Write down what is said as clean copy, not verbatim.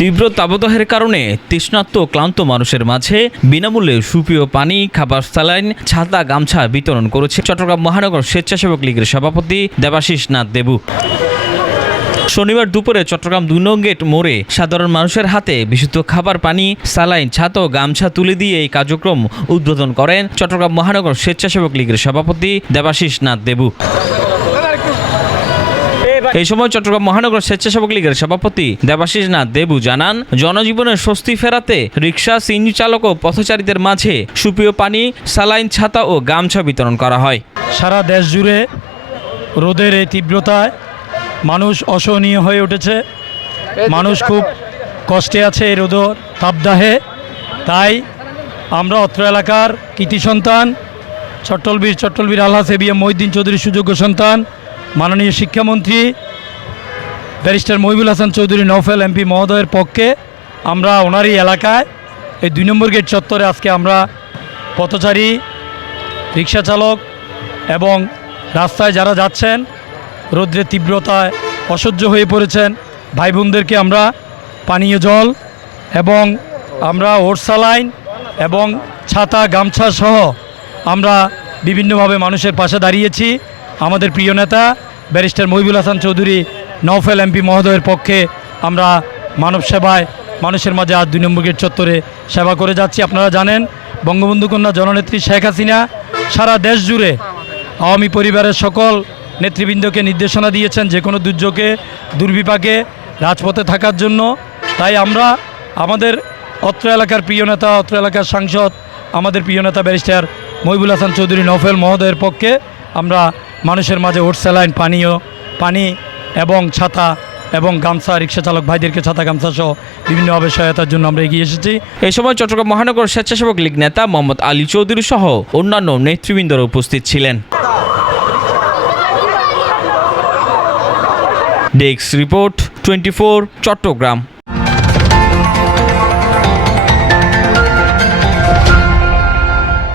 তীব্র তাপদাহের কারণে তৃষ্ণার্ত ক্লান্ত মানুষের মাঝে বিনামূল্যে সুপেয় পানি, খাবার, স্যালাইন, ছাতা, গামছা বিতরণ করেছে চট্টগ্রাম মহানগর স্বেচ্ছাসেবক লীগের সভাপতি দেবাশিস নাথ দেবু। শনিবার দুপুরে চট্টগ্রাম ২ নং গেট মোড়ে সাধারণ মানুষের হাতে বিশুদ্ধ খাবার, পানি, স্যালাইন, ছাতা ও গামছা তুলে দিয়ে এই কার্যক্রম উদ্বোধন করেন চট্টগ্রাম মহানগর স্বেচ্ছাসেবক লীগের সভাপতি দেবাশিস নাথ দেবু। এই সময় চট্টগ্রাম মহানগর স্বেচ্ছাসেবক লীগের সভাপতি দেবাশিস নাথ দেবু জানান, জনজীবনের স্বস্তি ফেরাতে রিকশা, সিএনজি চালক ও পথচারীদের মাঝে সুপেয় পানি, স্যালাইন, ছাতা ও গামছা বিতরণ করা হয়। সারা দেশ জুড়ে রোদের এই তীব্রতায় মানুষ অসহনীয় হয়ে উঠেছে। মানুষ খুব কষ্টে আছে এই রোদ তাপদাহে। তাই আমরা অত্র এলাকার কৃতি সন্তান চট্টলবীর আলহাজ এবিএম মহিউদ্দিন চৌধুরীর সুযোগ্য সন্তান মাননীয় শিক্ষামন্ত্রী ব্যারিস্টার মহিবুল হাসান চৌধুরী নওফেল এমপি মহোদয়ের পক্ষে আমরা ওনারই এলাকায় এই ২ নম্বর গেট চত্বরে আজকে আমরা পথচারী, রিক্সা চালক এবং রাস্তায় যারা যাচ্ছেন রৌদ্রের তীব্রতায় অসহ্য হয়ে পড়েছেন ভাই বোনদেরকে আমরা পানীয় জল এবং আমরা ওট স্যালাইন এবং ছাতা, গামছা সহ আমরা বিভিন্নভাবে মানুষের পাশে দাঁড়িয়েছি। আমাদের প্রিয় নেতা ব্যারিস্টার মহিবুল হাসান চৌধুরী নওফেল এমপি মহোদয়ের পক্ষে আমরা মানব সেবায় মানুষের মাঝে আজ ২ নম্বর গেট চত্বরে সেবা করে যাচ্ছি। আপনারা জানেন, বঙ্গবন্ধু কন্যা জননেত্রী শেখ হাসিনা সারা দেশ জুড়ে আওয়ামী পরিবারের সকল নেতৃবৃন্দকে নির্দেশনা দিয়েছেন যে কোনো দুর্যোগে, দুর্বিপাকে রাজপথে থাকার জন্য। তাই আমরা আমাদের অত্র এলাকার প্রিয় নেতা, অত্র এলাকার সাংসদ, আমাদের প্রিয় নেতা ব্যারিস্টার মহিবুল হাসান চৌধুরী নওফেল মহোদয়ের পক্ষে আমরা মানুষের মাঝে ওট স্যালাইন, পানি এবং ছাতা এবং গামছা, রিক্সা চালক ভাইদেরকে ছাতা, গামছা সহ বিভিন্নভাবে সহায়তার জন্য আমরা এগিয়ে এসেছি। এই সময় চট্টগ্রাম মহানগর স্বেচ্ছাসেবক লীগ নেতা মোহাম্মদ আলী চৌধুরী সহ অন্যান্য নেতৃবৃন্দরা উপস্থিত ছিলেন। Desk report 24 Chittagong.